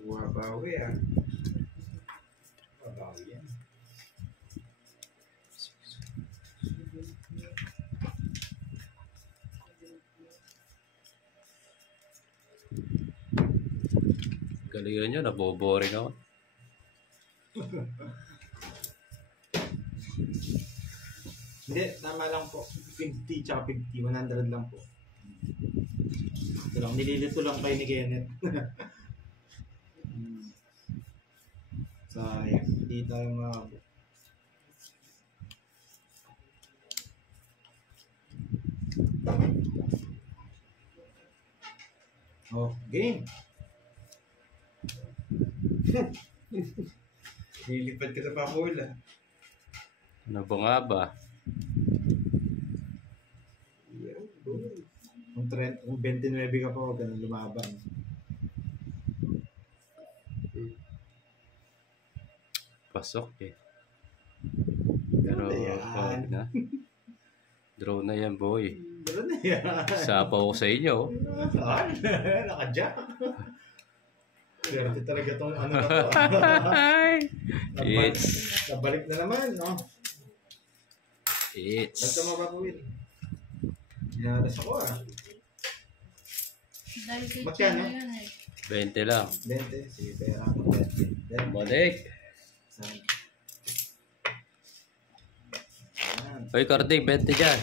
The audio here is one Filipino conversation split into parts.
Bumabawi ah. Bumabawi yan. Galingan nyo, naboboring ako. Hindi, tama lang po. 50 tsaka 50, 100 lang po. Ito lang, nililito lang kayo ni Kenneth. Sayang, hindi tayo makabot. Oh, game! Lilipad ka sa papola. Ano ba nga ba? Yeah, kung 29 ka pa, huwag ka nang lumaban. Pasok eh. Pero, oh, na. Draw na yan, boy. Draw na yan. Sapa ko sa inyo. Nakadyak. Swerte talaga itong ano na to. Nabalik na naman, no? Ba't ka mababuin? Inalas ako ah. Ba't yan, no? 20 lang. 20. Sige, pera ako 20. Balik. Hoy, Carding, 20 dyan.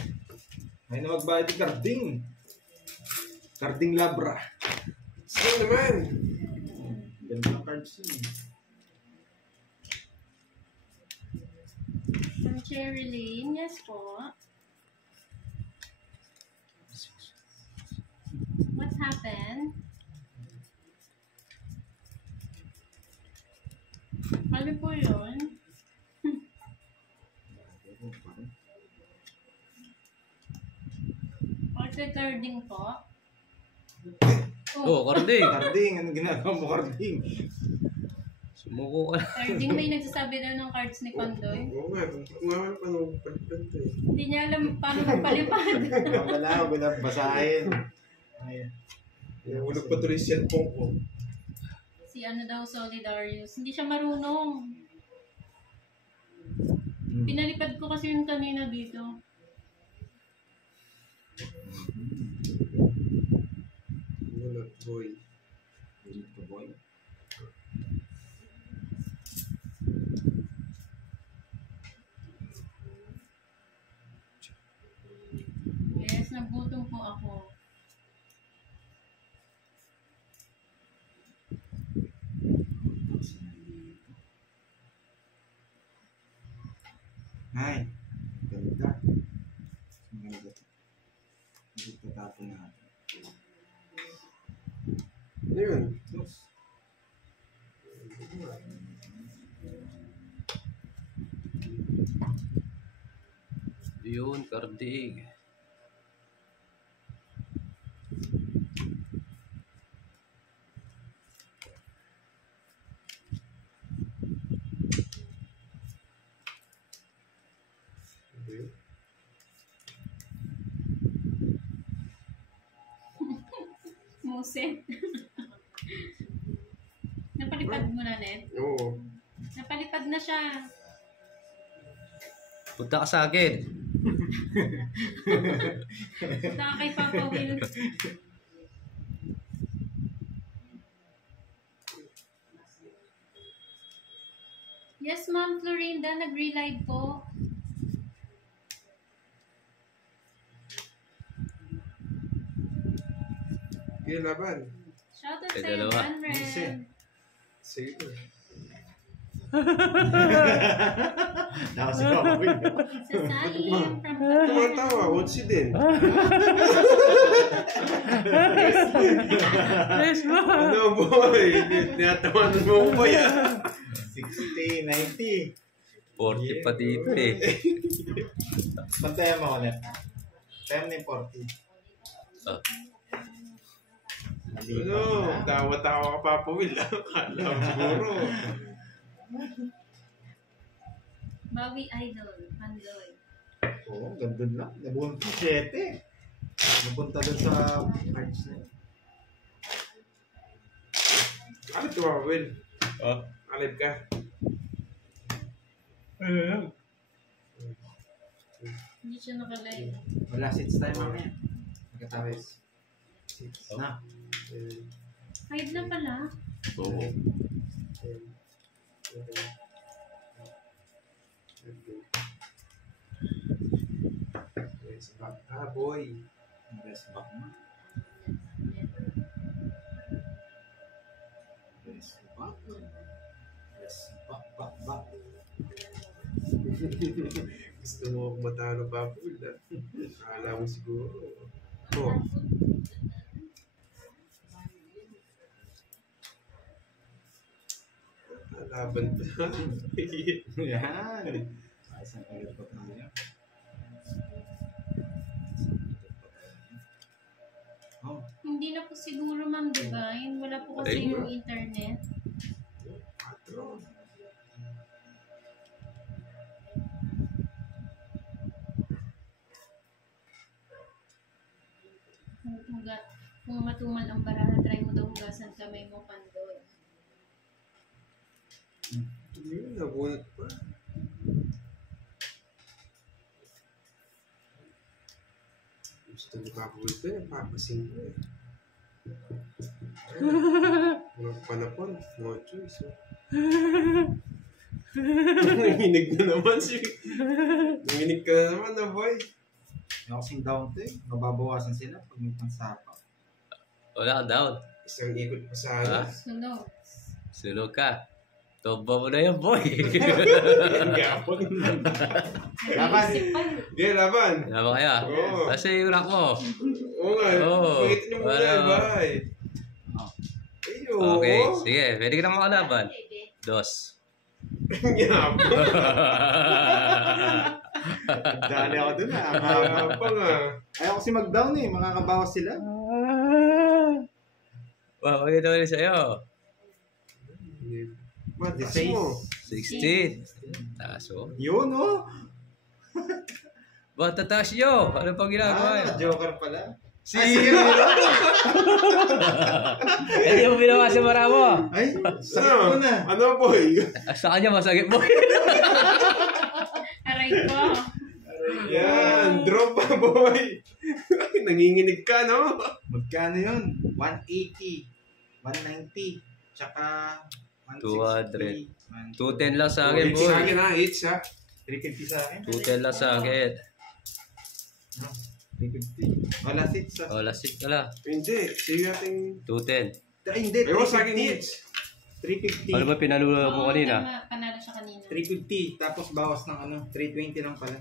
Ay na magbayad yung Carding. Carding Labra. Sige naman. Ganda ng cards yun. From Cherry Lane, yes po. What happened? Ano po yun? Order carding po. Oh, Carding. Carding, anong ginagawa mo, Carding? Sumuko ka. Carding, may nagsasabi daw ng cards ni Kondoy. Oo nga, paano palipad to eh. Hindi niya alam paano magpalipad. Wala ako, basahin. Ayan. Ulog pa tuloy siya pong ko. Si ano daw, Solidarius. Hindi siya marunong. Pinalipad ko kasi yung kanina dito. Ulog boy. Ulog ka, boy. Yes, nagutom po ako. Ay, ganda. Ganda. Dito tatapon natin. Ano yun? Dos. Yun, Carding. Muset. Napalipad mo na, Net? Oo. Napalipad na siya. Punta ka sa akin. Punta ka kay Papa Will. Yes, Ma'am Florinda. Nag-relive po. Kaya laban. Shoutout Kay sa'yo, dalawa. Manred. Sige. Nakasi pa ako yun. Sa Salim from Tumatawa, Otsi din. Yes, ma. Ano boy? Tinatawanan mo ko ba yan? 60, 90. 40 pa dito eh. Pantayan mo ako, Net. Tayo mo na yung 40. Oh. Ano? Tawa-tawa ka pa po, Will. Kala mo siguro. Bawi Idol, Pandoy. Oo, ganda lang. Nabunta 7. Napunta doon sa cards na yun. Ano ito Papa Will? Oh. Alive ka? Hindi siya nakalive. Wala seats tayo mamaya. Pagkatapos. Oh. Na. 5 na pala. Oo. Yes, boy. Best back mo. Best back. Best back. Gusto mo akong matalo Papa Will, ha? Akala mo siguro. Oh. Laban pa. Yan. Ayos ang pagkakot na niya. Oh. Hindi na po siguro, Ma'am Divine. Wala po kasi Ay, yung internet. Patron. Kung matumal ang baraha, try mo daw hugasan kamay mo, Pandoy. Yun, nabunot pa. Gusto ni Papa Will ko, napapasing ko eh. Walang panapon, no choice. Nanginig na naman si... Nanginig ka na naman na boy. Yung kasing down to eh. Mababawasan sila pag may pansapa. Wala ka down. Isang ikot pa sa Ha? ano. Sunog. Sunog ka. Tomba mo na yan, boy. Gapon. Laban. Naisip pa. Sige, laban. Nama kaya. Oo. Kasi yung rack mo. Oo nga. Oo. Pakitin niyo muna Wala. yung bahay. Oh. Ayun. Okay, sige. Pwede ka na makalaban. Dos. Gapon. Dali ako dun ah. Gapon nga. Ayaw kasi mag-down eh. Makakabawas sila. Wow, okay naman yun sa'yo. Matas Face. mo. 16. Taso. Yun oh. Ba't tataas nyo? Ano pang ginagawa yun? Joker pala. Sige. Hindi mo ginawa si Maramo. Ay, sakit mo na. Ano boy? Sa kanya masakit mo. Aray ko. Yan. Drop pa boy. Nanginginig ka no? Magkano yun? 180, 190, tsaka 160. 210 lang sa akin, Hits sa boy. akin ha. Hits ha. 350 sa akin. 210 lang sa akin. 350. Wala seats ah. O, lasik ka lang. Hindi. Sige natin. 210. Ay, hindi. Ewan sa akin 350. hits. 350. Ano ba pinalula mo Oo, kanina? tama. Panalo siya kanina. 350. Tapos bawas ng ano, 320 lang pala.